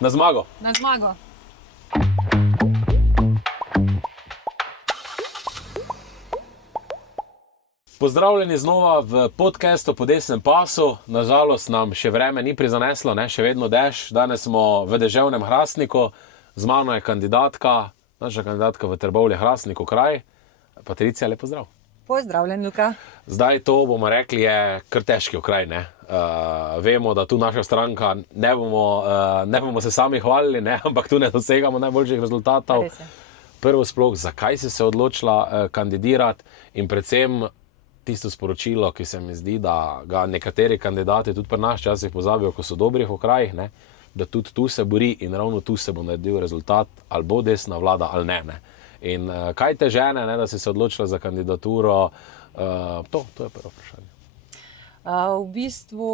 Na zmago. Na zmago. Pozdravljeni znova v podcastu Po desnem pasu. Nažalost nam še vreme ni prizaneslo, še vedno dež. Danes smo v deževnem Hrastniku. Z mano je naša kandidatka v Trbovlje-Hrastniku kraj. Patricija, lep pozdrav. Pozdravljen, Luka. Zdaj to, bomo rekli, je kar težki okraj. Vemo, da tu naša stranka ne bomo se sami hvalili, ampak tu ne dosegamo najboljših rezultatov. Prvo sploh, zakaj si se odločila kandidirati in predvsem tisto sporočilo, ki se mi zdi, da ga nekateri kandidati tudi pri nas včasih pozabijo, ko so dobrih okrajih, da tudi tu se bori in ravno tu se bo naredil rezultat, ali bo desna vlada ali ne. In kaj te žene, da si se odločila za kandidaturo? To je prvo vprašanje. V bistvu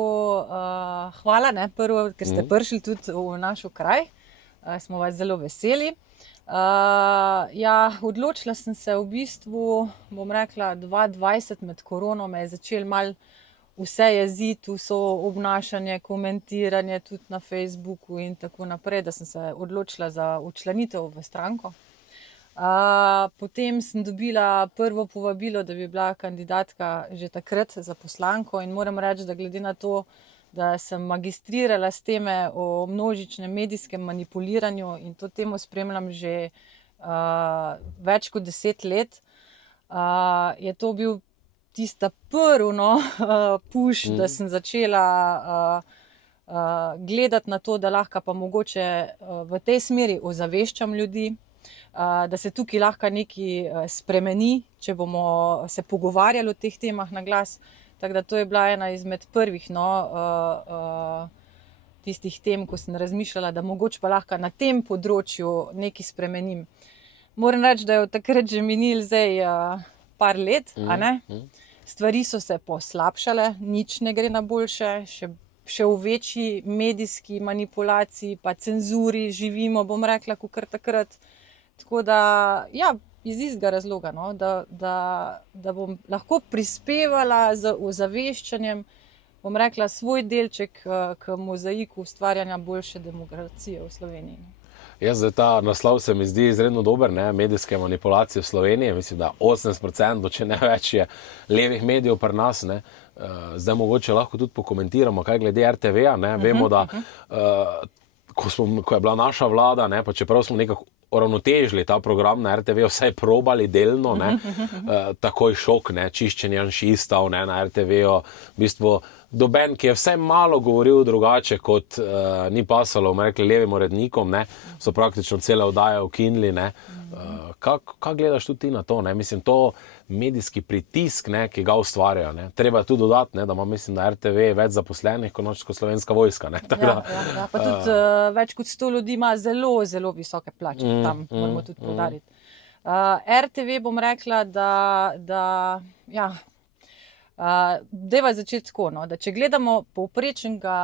hvala, prvo, ker ste prišli tudi v naš kraj. Smo vas zelo veseli. Odločila sem se v bistvu, bom rekla, 2020 med korono me je začel malo vse jeziti, vso obnašanje, komentiranje tudi na Facebooku in tako naprej, da sem se odločila za včlanitev v stranko. Potem sem dobila prvo povabilo, da bi bila kandidatka že takrat za poslanko in moram reči, da glede na to, da sem magistrirala s teme o množičnem medijskem manipuliranju in to temo spremljam že več kot 10 let, je to bil tista push, da sem začela gledati na to, da lahko pa mogoče v tej smeri ozaveščam ljudi, da se tukaj lahko nekaj spremeni, če bomo se pogovarjali o teh temah na glas. Tako da to je bila ena izmed prvih tistih tem, ko sem razmišljala, da mogoče pa lahko na tem področju nekaj spremenim. Moram reči, da je od takrat že minil zdaj par let, a ne? Stvari so se poslabšale, nič ne gre na boljše, še v večji medijski manipulaciji pa cenzuri živimo, bom rekla, kakor takrat. Tako da, iz istega razloga, da bom lahko prispevala z ozaveščanjem, bom rekla, svoj delček k mozaiku ustvarjanja boljše demokracije v Sloveniji. Zdaj ta naslov se mi zdi izredno dober, medijske manipulacije v Sloveniji. Mislim, da 80%, če ne več, je levih medijev pri nas. Zdaj mogoče lahko tudi pokomentiramo, kaj glede RTV-ja. Vemo, da ko je bila naša vlada, pa čeprav smo nekako uravnotežili ta program na RTV, vsaj probali delno, takoj šok, čiščenje janšistov na RTV-ju, v bistvu doben, ki je vsaj malo govoril drugače, kot ni pasalo, rekli, levim urednikom, so praktično cele oddaje ukinili. Kaj gledaš tudi ti na to? Mislim, to medijski pritisk, ki ga ustvarjajo. Treba je tudi dodati, da ima, mislim, da RTV več zaposlenih kot Slovenska vojska. Pa tudi več kot 100 ljudi ima zelo, zelo visoke plače. Tam moramo tudi poudariti. RTV bom rekla, dajva začeti tako, da če gledamo povprečnega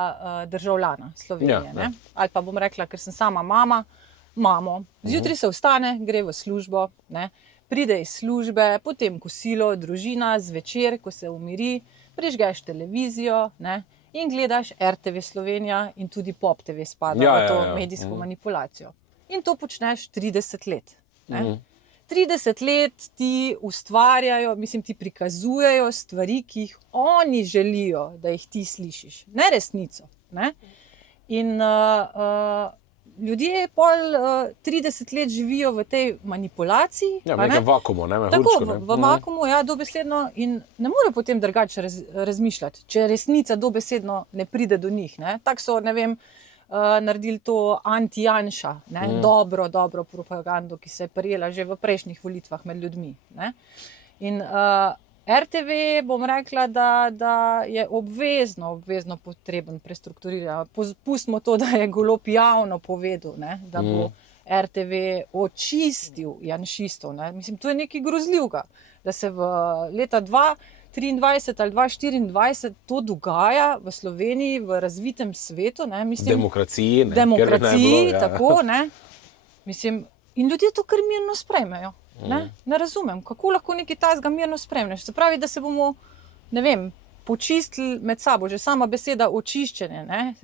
državljana Slovenije, ali pa bom rekla, ker sem sama mamo, zjutraj se vstane, gre v službo, pride iz službe, potem kosilo, družina, zvečer, ko se umiri, prižgeš televizijo in gledaš RTV Slovenija in tudi Pop TV spada v to medijsko manipulacijo. In to počneš 30 let. 30 let ti ustvarjajo, ti prikazujejo stvari, ki jih oni želijo, da jih ti slišiš. Ne resnico. In ljudje pol 30 let živijo v tej manipulaciji. V nekem vakumu, Tako, v vakumu, dobesedno, in ne morejo potem drugače razmišljati, če resnica dobesedno ne pride do njih. Tako so, naredili to anti-Janša, dobro propagando, ki se je prijela že v prejšnjih volitvah med ljudmi. In RTV bom rekla, da je obvezno potreben prestrukturirati. Pustimo to, da je Golob javno povedal, da bo RTV očistil janšistov. To je nekaj grozljivega, da se v leta 2023 ali 2024 to dogaja v Sloveniji, v razvitem svetu. Demokraciji, tako. In ljudje to kar mirno sprejmejo. Ne razumem, kako lahko nekaj takega mirno spremlješ. Se pravi, da se bomo, počistili med sabo. Že sama beseda očiščenje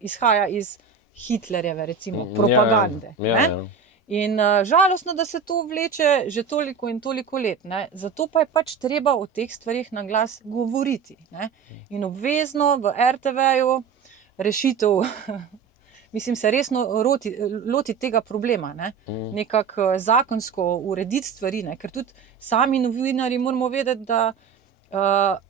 izhaja iz Hitlerjeve, recimo, propagande. Ja. In žalostno, da se to vleče že toliko in toliko let. Ne? Zato pa je pač treba o teh stvarih na glas govoriti. Ne? In obvezno v RTV-ju rešitev, mislim, se resno loti tega problema. Ne? Nekako zakonsko urediti stvari, ne? Ker tudi sami novinarji moramo vedeti, da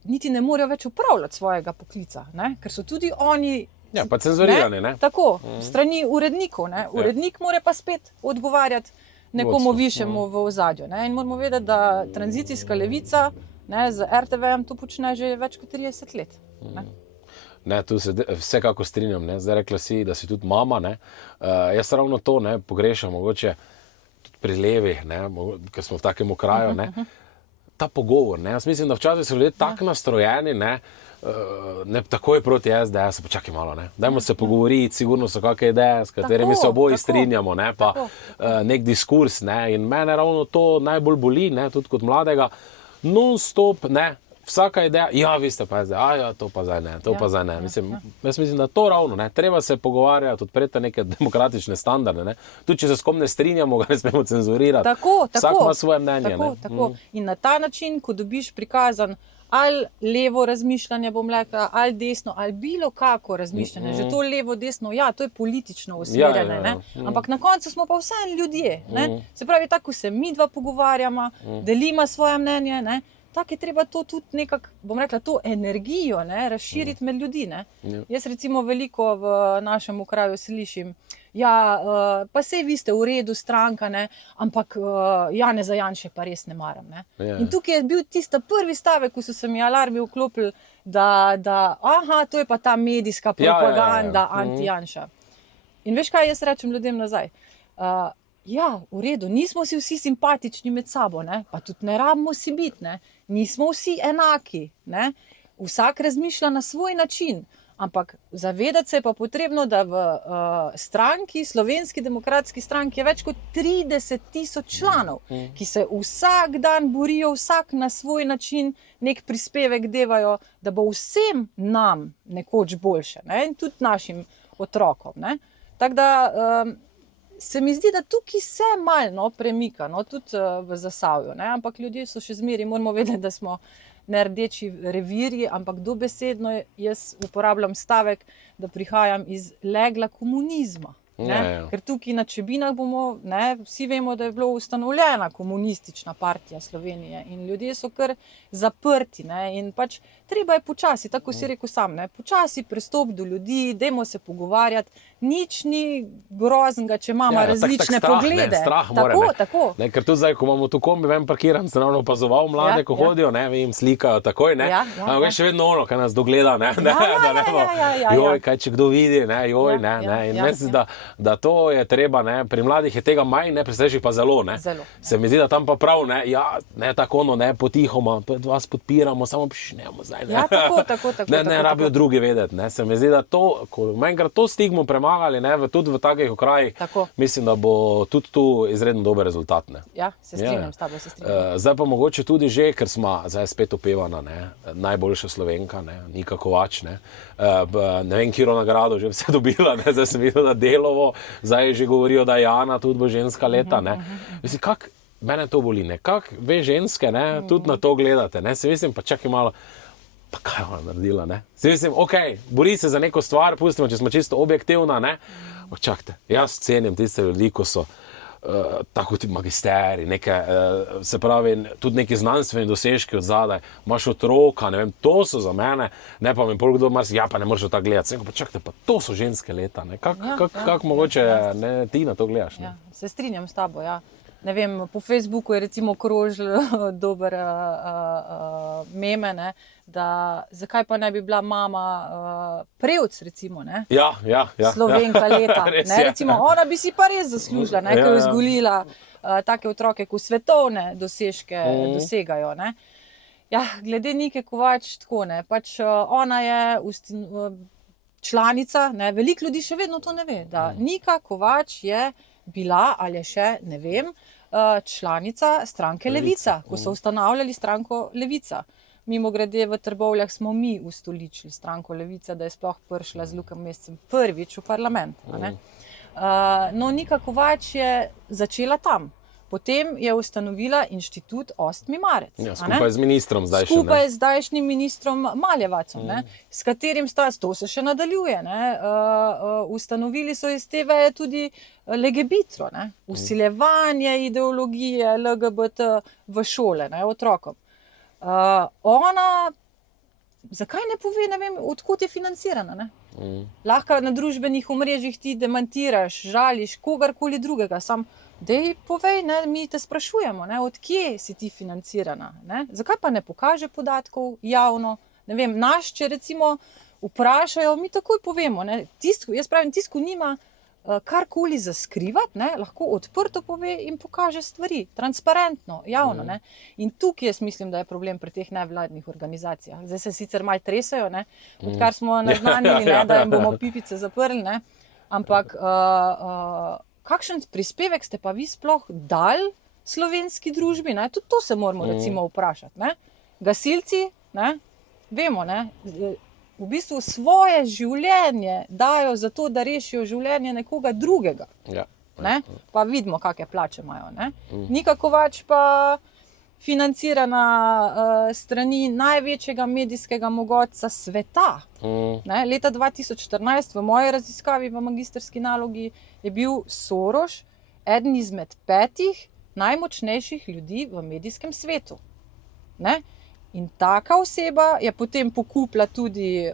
niti ne morejo več upravljati svojega poklica, ne? Ker so tudi oni. Ja, pa cenzurirani, ne? Tako, strani urednikov. Ne? Urednik mora pa spet odgovarjati nekomu višjemu v ozadju. Ne? In moramo vedeti, da tranzicijska levica, ne, z RTV-jem to počne že več kot 30 let. Ne, tu se vsekako strinjam. Ne? Zdaj rekla si, da si tudi mama. Ne? Jaz ravno to ne, pogrešam, mogoče tudi pri levih, ker smo v takem kraju. Ta pogovor. Ne? Jaz mislim, da včasih so ljudje tako nastrojeni, ne takoj proti SDS, počakaj malo, ne. Dajmo se pogovoriti, sigurno so kakšne ideje, s katerimi se oboji strinjamo, ne, pa nek diskurs, ne, in mene ravno to najbolj boli, ne, tudi kot mladega, non-stop, ne, vsaka ideja, ja, vi ste pa zdaj, ja, to pa zdaj ne, to pa zdaj ne. Jaz mislim, da to ravno, ne, treba se pogovarjati, odpreti neke demokratične standarde, ne. Tudi če se s kom ne strinjamo, ga ne smemo cenzurirati. Vsak ima svoje mnenje. Tako. In na ta način, ko dobiš prikazan ali levo razmišljanje, bom rekla, ali desno, ali bilo kako razmišljanje, že to levo, desno, ja, to je politično usmerjene, ne. Ampak na koncu smo pa vseeno ljudje, ne. Se pravi, tako se mi dva pogovarjamo, delimo svoje mnenje, ne. Tako je treba to tudi nekako, bom rekla, to energijo, ne, razširiti med ljudi, ne. Jaz recimo veliko v našem kraju slišim, ja, pa sej vi ste v redu stranka, ne, ampak Janeza Janše pa res ne maram, ne. In tukaj je bil tista prvi stavek, ko so se mi alarmi vklopili, da aha, to je pa ta medijska propaganda anti-Janša. In veš kaj, jaz rečem ljudem nazaj, ja, v redu, nismo si vsi simpatični med sabo, ne, pa tudi ne rabimo si biti, ne, nismo vsi enaki, ne, vsak razmišlja na svoj način, ampak zavedati se je pa potrebno, da v stranki, Slovenski demokratski stranki je več kot 30.000 članov, ki se vsak dan borijo, vsak na svoj način nek prispevek devajo, da bo vsem nam nekoč boljše, ne, in tudi našim otrokom, ne. Tako da se mi zdi, da tukaj se malo premika, tudi v Zasavju, ne? Ampak ljudje so še zmeraj, moramo vedeti, da smo ne rdeči revirji, ampak dobesedno jaz uporabljam stavek, da prihajam iz legla komunizma. Ker tukaj na Čebinah bomo, ne, vsi vemo, da je bila ustanovljena komunistična partija Slovenije in ljudje so kar zaprti, ne, in pač treba je počasi, tako si rekel sam, ne, počasi pristop do ljudi, dajmo se pogovarjati, nič ni groznega, če imamo različne poglede. Ne, strah more, tako. Ne, ker tudi zdaj, ko imamo tu kombi, vem parkiran, sem ravno opazoval mlade, ko hodijo, ne, jim slikajo takoj, ne, ampak veš še vedno ono, kaj nas dogleda, ne, joj, kaj če kdo vidi, ne, joj, ne, in mislim, da to je treba, ne, pri mladih je tega manj, ne, pri starejših pa zelo, ne. Se mi zdi, da tam pa prav, ne, ja, ne, tako ono, ne, potihoma, vas podpiramo, samo pišnemo zdaj, ne. Ja, tako. Ne rabijo drugi vedeti, ne, se mi zdi, da to, ko enkrat to stigmo premagali, ne, tudi v takih okrajih, mislim, da bo tudi tu izredno dober rezultat, ne. Ja, se strinjam s tabo, se strinjam. Zdaj pa mogoče tudi že, ker smo zdaj spet opevana, ne, najboljša Slovenka, ne, Nika Kovač, ne, ne vem, kiro nagrado že vse dobila, ne, zdaj sem videl, da Delovo, zdaj že govorijo, da Jana tudi bo ženska leta, ne. Mislim, mene to boli, ne, ve ženske, ne, tudi na to gledate, ne, se mislim, pa čakaj malo, pa kaj ona naredila, ne. Se mislim, okej, bori se za neko stvar, pustimo, če smo čisto objektivna, ne, čakajte, jaz cenim tiste ljudi, ko so tako ti magisteri, neke, se pravi, tudi neki znanstveni dosežki od zadaj, imaš otroka, ne vem, to so za mene, ne pa mi pol kdo marsi, ja pa ne moreš tako gledati, pa čakajte, pa to so ženske leta, ne, kako mogoče ne, ti na to gledaš, ne. Ja, se strinjam s tabo, ja. Ne vem, po Facebooku je recimo krožil dober meme, ne, da zakaj pa ne bi bila mama Prevc, recimo, ne? Ja. Slovenka leta, ne, recimo, ona bi si pa res zaslužila, ne, ker je vzgojila take otroke, ko svetovne dosežke dosegajo, ne. Ja, glede Nike Kovač, tako, ne, pač ona je članica, ne, veliko ljudi še vedno to ne ve, da Nika Kovač je bila ali še, ne vem, članica stranke Levica, ko so ustanavljali stranko Levica. Mimo grede v Trbovljah smo mi ustoličili stranko Levica, da je sploh prišla z Lukom Mescem prvič v parlament. A ne? No, Nika Kovač je začela tam. Potem je ustanovila inštitut 8. marec. Ja, skupaj z ministrom zdaj še. Skupaj z zdajšnjim ministrom Maljevacom, s katerim to se še nadaljuje. Ustanovili so iz te veje tudi legebitro, vsiljevanje ideologije LGBT v šole, otrokom. Ona, zakaj ne pove, ne vem, odkot je financirana, Lahko na družbenih omrežjih ti demantiraš, žališ kogarkoli drugega, sam dej povej, mi te sprašujemo, od kje si ti financirana, zakaj pa ne pokaže podatkov javno, ne vem, nas, če recimo vprašajo, mi takoj povemo, jaz pravim, tisku nima karkoli za skrivati, lahko odprto pove in pokaže stvari, transparentno, javno. In tukaj jaz mislim, da je problem pri teh nevladnih organizacijah. Zdaj se sicer malo tresajo, odkar smo naznanili, da jim bomo pipice zaprli, ampak kakšen prispevek ste pa vi sploh dali slovenski družbi? Tudi to se moramo recimo vprašati. Gasilci, vemo, v bistvu svoje življenje dajo za to, da rešijo življenje nekoga drugega. Ja. Pa vidimo, kakšne plače imajo. Nika Kovač pa financirana strani največjega medijskega mogotca sveta. Leta 2014 v moji raziskavi v magistrski nalogi je bil Soros eden izmed 5 najmočnejših ljudi v medijskem svetu. In taka oseba je potem pokupila tudi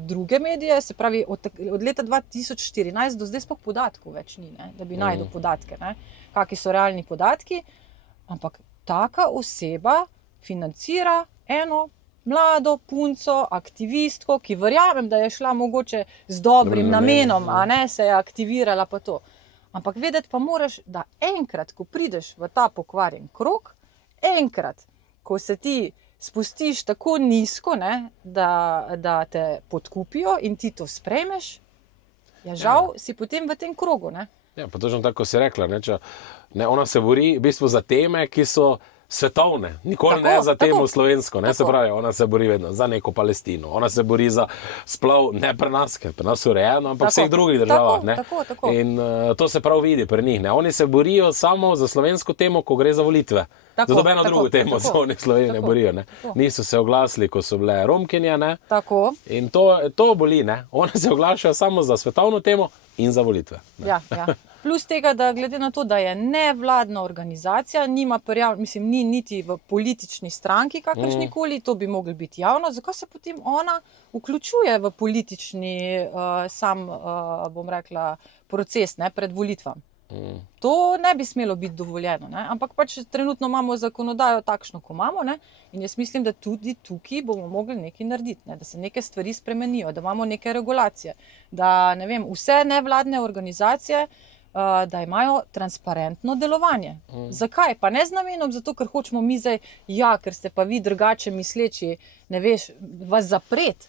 druge medije, se pravi od leta 2014 do zdaj sploh podatkov več ni, da bi najdel podatke, kakšni so realni podatki, ampak taka oseba financira eno mlado punco, aktivistko, ki verjamem, da je šla mogoče z dobrim namenom, se je aktivirala pa to. Ampak vedeti pa moraš, da enkrat, ko prideš v ta pokvarjen krog, enkrat, ko se ti spustiš tako nizko, da te podkupijo in ti to sprejmeš, žal si potem v tem krogu. Ja, pa točno tako si rekla, ona se bori v bistvu za teme, ki so svetovne, nikoli ne za temo slovensko, se pravi, ona se bori vedno za neko Palestino, ona se bori za splav, ne pri nas, ker pri nas urejeno, ampak v vseh drugih državah. Tako. In to se prav vidi pri njih. Oni se borijo samo za slovensko temo, ko gre za volitve. Za nobeno drugo temo se oni Slovenije borijo. Niso se oglasili, ko so bile Romkinje. In to boli. Oni se oglašajo samo za svetovno temo in za volitve. Ja. Plus tega, da glede na to, da je nevladna organizacija, ni niti v politični stranki kakršnikoli, to bi moglo biti javno, zakaj se potem ona vključuje v politični bom rekla, proces pred volitvam. To ne bi smelo biti dovoljeno, ampak pač trenutno imamo zakonodajo takšno, ko imamo, in jaz mislim, da tudi tukaj bomo mogli nekaj narediti, da se neke stvari spremenijo, da imamo neke regulacije, da vse nevladne organizacije, da imajo transparentno delovanje. Zakaj? Pa ne z namenom, zato ker hočemo mi zdaj, ker ste pa vi drugače misleči, ne veš, vas zapreti,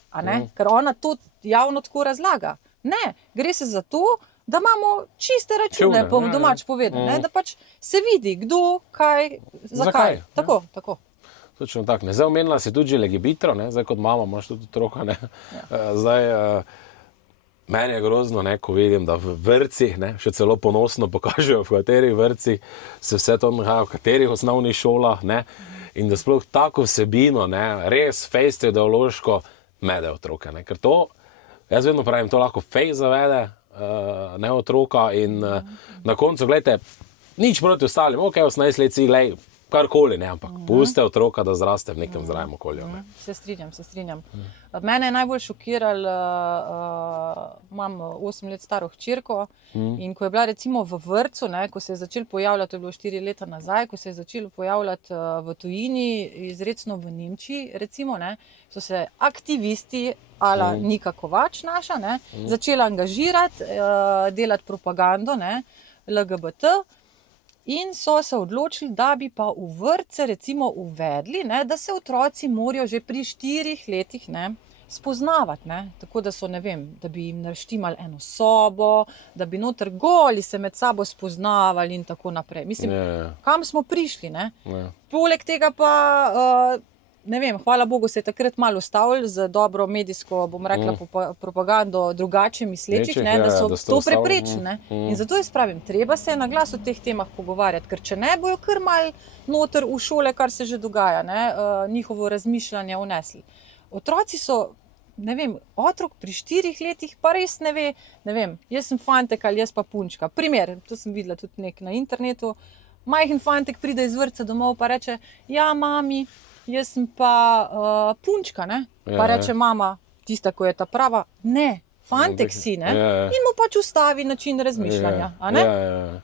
ker ona to javno tako razlaga. Ne, gre se za to, da imamo čiste račune, po domač povedano, da pač se vidi, kdo, kaj, zakaj. Tako. Točno tako. Zdaj omenila si tudi že legebitro, zdaj kot mama imaš tudi otroka. Zdaj, meni je grozno, ko vidim, da v vrtcih, še celo ponosno pokažejo, v katerih vrtcih se vse to nahaja, v katerih osnovnih šolah, in da sploh tako vsebino, res fejst ideološko mede otroke. Ker to, jaz vedno pravim, to lahko fejst zavede, otroka in na koncu, gledajte, nič proti ostalim, 18 let si, karkoli, ampak puste otroka, da zraste v nekem zdravem okolju. Se strinjam. Mene je najbolj šokiralo, imam 8 let staro hčerko in ko je bila recimo v vrtcu, ko se je začel pojavljati, to je bilo 4 leta nazaj, ko se je začelo pojavljati v tujini, izrecno v Nemčiji, recimo, so se aktivisti ala Nika Kovač naša, začela angažirati, delati propagando, LGBT, in so se odločili, da bi pa v vrtce recimo uvedli, da se otroci morajo že pri 4 letih spoznavati, tako da so, da bi jim naštimali eno sobo, da bi noter goli se med sabo spoznavali in tako naprej. Mislim, kam smo prišli, Poleg tega pa ne vem, hvala Bogu se je takrat malo ustavili z dobro medijsko, bom rekla, propagando drugače mislečih, ne, da so to preprečili. Ne. In zato jaz pravim, treba se na glas o teh temah pogovarjati, ker če ne, bojo kar mal noter v šole, kar se že dogaja, ne, njihovo razmišljanje vnesli. Otroci so, ne vem, otrok pri 4 letih pa res ne ve, ne vem, jaz sem fantek ali jaz pa punčka. Primer, to sem videla tudi nek na internetu, majhen fantek pride iz vrtca domov pa reče, ja, mami, jaz sem pa punčka, ne? Pa reče mama, tista, ko je ta prava, ne, fantek si, ne? In mu pač ustavi način razmišljanja, a ne?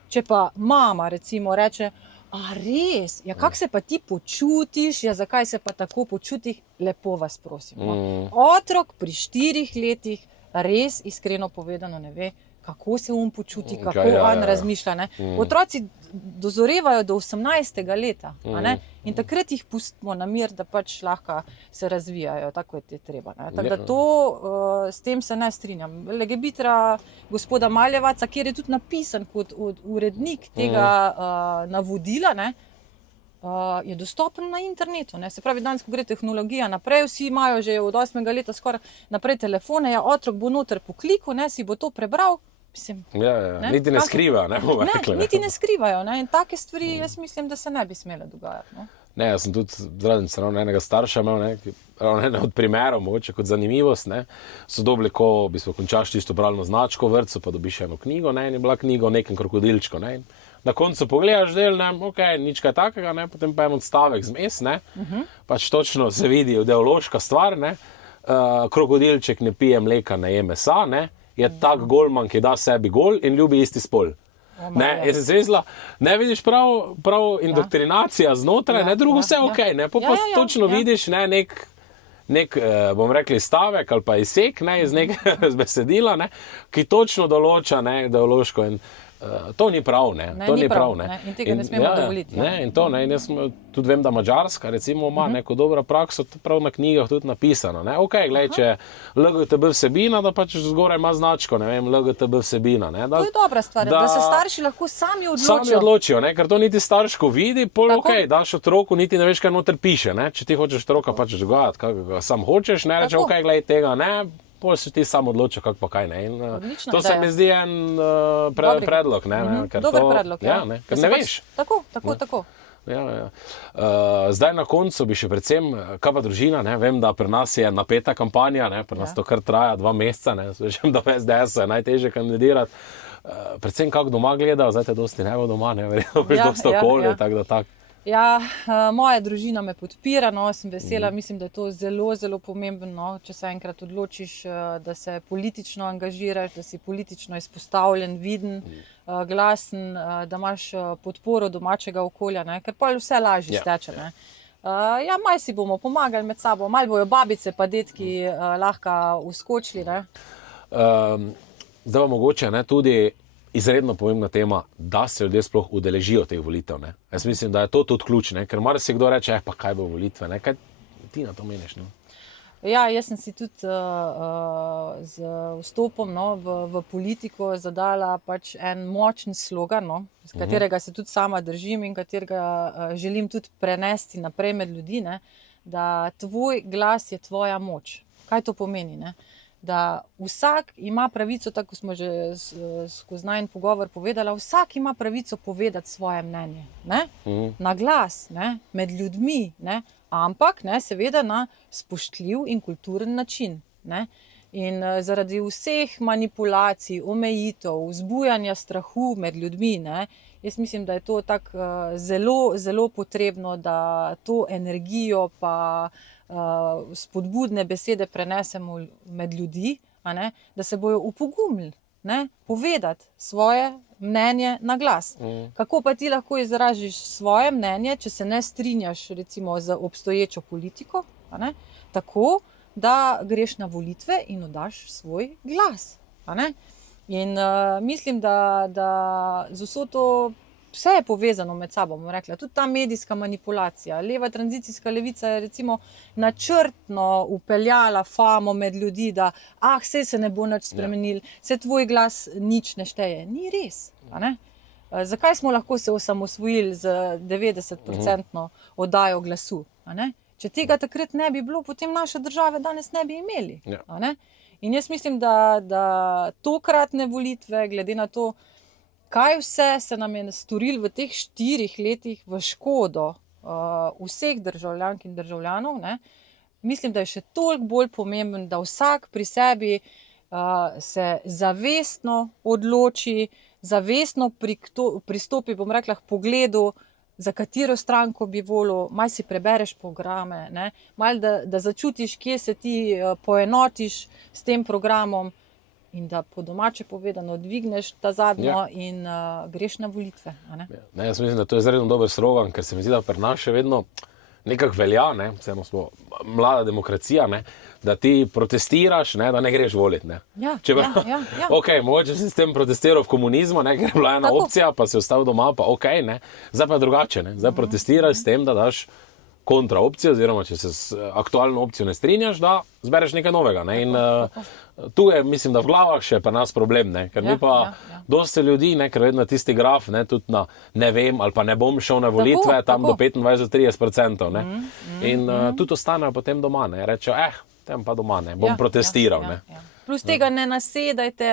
Če pa mama, recimo, reče, a res, ja, kako se pa ti počutiš, ja, zakaj se pa tako počutiš, lepo vas prosim. Otrok pri 4 letih res iskreno povedano ne ve, kako se počuti, kako on razmišlja. Ne? Otroci dozorevajo do 18. leta, a ne? In takrat jih pustimo na mir, da pač lahko se razvijajo, tako je treba. Ne? Tako da to, s tem se ne strinjam. Legebitra gospoda Maljevaca, kjer je tudi napisan kot urednik tega navodila, ne? Je dostopen na internetu. Ne? Se pravi, danes, ko gre tehnologija naprej, vsi imajo že od 8. leta skoraj naprej telefone, ja, otrok bo noter po kliku, ne, si bo to prebral. Mislim, niti ne skrivajo, ne bomo rekli. Niti ne skrivajo, ne? In take stvari jaz mislim, da se ne bi smele dogajati. No? Ne, jaz sem tudi ravno enega starša imel, ravno ene od primerov, mogoče kot zanimivost, ne, so dobili, ko v bistvu končaš tisto bralno značko v vrtcu, pa dobiš eno knjigo, ne, in je bila knjiga o nekem krokodilčku, ne. Na koncu pogledaš del, ne, okej, nič kaj takega, ne, potem pa en odstavek zmes, ne, pač točno se vidi ideološka stvar, ne, krokodilček ne pije mleka, ne je mesa, ne, je tak golman, ki da sebi gol in ljubi isti spol. Ne, jaz sem zvezla, ne vidiš prav indoktrinacija znotraj, ne, drugo vse okej, ne, pa točno vidiš, ne, nek, bom rekli, stavek ali pa izsek, ne, iz nekega besedila, ne, ki točno določa, ne, ideološko in to ni prav, ne, to ni prav, ne. In tega ne smemo dovoliti. Ne, in to, ne, in jaz tudi vem, da Madžarska, recimo, ima neko dobro prakso, prav na knjigah tudi napisano, ne, okej, glej, če LGTB vsebina, da pač zgoraj ima značko, ne vem, LGTB vsebina, ne. To je dobra stvar, da se starši lahko sami odločijo. Sami odločijo, ne, ker to niti starš, ko vidi, pol okej, daš otroku, niti ne veš, kaj noter piše, ne, če ti hočeš otroka pač vzgajati, kako sam hočeš, ne, reče, okej, glej, tega ne, pol se ti sam odločil, kako pa kaj, ne. In to se mi zdi en predlog, ne. Dober predlog, ja. Ne, ker ne veš. Tako. Ja. Zdaj na koncu bi še predvsem, kaj pa družina, ne, vem, da pri nas je napeta kampanja, ne, pri nas to kar traja 2 meseca, ne, vem, da v SDS je najtežje kandidirati. Predvsem kako doma gledajo, zdaj te dosti ne bo doma, ne, verjetno boš dosti okolje, tako da tako. Ja, moja družina me podpira, no, sem vesela, mislim, da je to zelo, zelo pomembno, če se enkrat odločiš, da se politično angažiraš, da si politično izpostavljen, viden, glasen, da imaš podporo domačega okolja, ne, ker pa vse lažje steče. Ne. Ja, malo si bomo pomagali med sabo, malo bojo babice pa detki lahko uskočili. Ne. Zdaj pa mogoče, ne, tudi izredno pomembna tema, da se ljudje sploh udeležijo teh volitev. Ne. Jaz mislim, da je to tudi ključ, ne. Ker marsikdo reče, pa kaj bo volitve, ne. Kaj ti na to meniš? Ne? Ja, jaz sem si tudi z vstopom v politiko zadala pač en močen slogan, no, z katerega se tudi sama držim in katerega želim tudi prenesti naprej med ljudi, ne, da tvoj glas je tvoja moč. Kaj to pomeni? Ne? Da vsak ima pravico, tako smo že skozi najin pogovor povedala, vsak ima pravico povedati svoje mnenje, ne? Na glas, ne? Med ljudmi, ne? Ampak ne, seveda na spoštljiv in kulturen način. Ne? In zaradi vseh manipulacij, omejitev, vzbujanja strahu med ljudmi, ne? Jaz mislim, da je to tako zelo, zelo potrebno, da to energijo pa spodbudne besede prenesemo med ljudi, a ne, da se bojo upogumili, ne, povedati svoje mnenje na glas. Kako pa ti lahko izražiš svoje mnenje, če se ne strinjaš recimo z obstoječo politiko, a ne, tako, da greš na volitve in oddaš svoj glas, a ne. In mislim, da z vso to vse je povezano med sabo, bom rekla. Tudi ta medijska manipulacija. Leva tranzicijska levica je recimo načrtno upeljala famo med ljudi, da saj se ne bo nič spremenil, saj tvoj glas nič ne šteje. Ni res. A ne? Zakaj smo lahko se osamosvojili z 90% oddajo glasu? A ne? Če tega takrat ne bi bilo, potem naše države danes ne bi imeli. Ja. A ne? In jaz mislim, da tokratne volitve, glede na to, kaj vse se nam je storilo v teh 4 letih v škodo vseh državljank in državljanov, ne, mislim, da je še toliko bolj pomemben, da vsak pri sebi se zavestno odloči, zavestno pristopi, bom rekla, k pogledu, za katero stranko bi volil, malo si prebereš programe, ne, malo da začutiš, kje se ti poenotiš s tem programom in da po domače povedano dvigneš ta zadnjo in greš na volitve. A ne? Ne, jaz mislim, da to je izredno dober slogan, ker se mi zdi, da pri nas še vedno nekako velja, ne, vseeno smo mlada demokracija, ne, da ti protestiraš, ne, da ne greš voliti. Ne. Ja, ja. Ok, mogoče si s tem protestiral v komunizmu, ne, ker je bila ena opcija, pa si ostal doma, pa ok, ne. Zdaj pa je drugače, ne. Zdaj protestiraš s tem, da daš kontra opcijo, oziroma če se s aktualno opcijo ne strinjaš, da zbereš nekaj novega. Ne. In tu je, mislim, da v glavah še pri nas problem, ne, ker mi pa dosti ljudi, ne, ker vedno tisti graf, ne, tudi na ne vem ali pa ne bom šel na volitve, tam do 25-30%, ne. In tudi ostanejo potem doma, ne, rečejo, tem pa doma, ne, bom protestiral, ne. Plus tega ne nasedajte,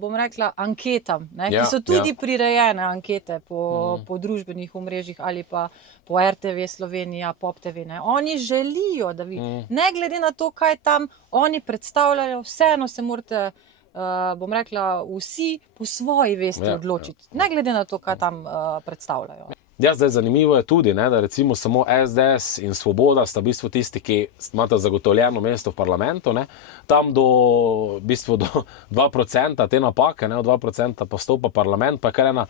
bom rekla, anketam, ne, ki so tudi prirejene ankete po družbenih omrežjih ali pa po RTV Slovenija, Pop TV. Ne. Oni želijo, da vi, ne glede na to, kaj tam oni predstavljajo, vseeno se morate, bom rekla, vsi po svoji vesti odločiti, ne glede na to, kaj tam predstavljajo. Ja, zdaj zanimivo je tudi, ne, da recimo samo SDS in Svoboda sta v bistvu tisti, ki imata zagotovljeno mesto v parlamentu, ne, tam do 2% te napake, ne, od 2% pa stopa parlament, pa je kar ena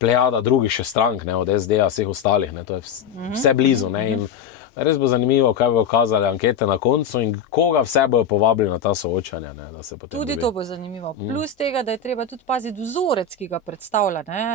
plejada drugih še strank, ne, od SD-ja, vseh ostalih, ne, to je vse blizu, ne, in res bo zanimivo, kaj bodo kazali ankete na koncu in koga vse bodo povabili na ta soočanja. Ne, da se potem tudi to bo zanimivo. Plus tega, da je treba tudi paziti vzorec, ki ga predstavlja, ne,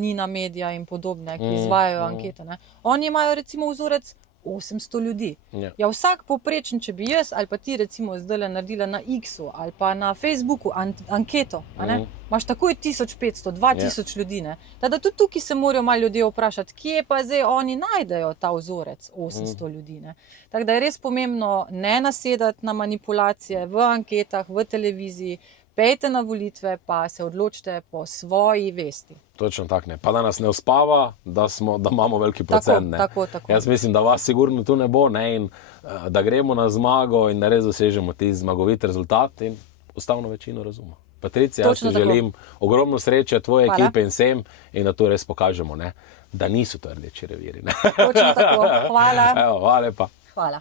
Nina Media in podobne, ki izvajajo ankete. Ne. Oni imajo recimo vzorec 800 ljudi. Ja, vsak povprečen, če bi jaz ali pa ti recimo zdaj naredila na X-u ali pa na Facebooku anketo, a ne, imaš takoj 1500, 2000 ljudi. Ne. Da tudi tukaj se morajo malo ljudje vprašati, kje pa zdaj oni najdejo ta vzorec 800 ljudi. Ne. Tako da je res pomembno ne nasedati na manipulacije v anketah, v televiziji, pejte na volitve, pa se odločite po svoji vesti. Točno tako, ne. Pa da nas ne uspava, da imamo veliki procent. Tako. Jaz mislim, da vas sigurno tu ne bo, ne, in da gremo na zmago in da res dosežemo ti zmagovit rezultat in ustavno večino razuma. Patricija, jaz ti želim ogromno sreče, tvoje ekipe in vsem, in da tu res pokažemo, ne, da niso to rdeči revirji. Točno tako. Hvala. Hvala lepa. Hvala.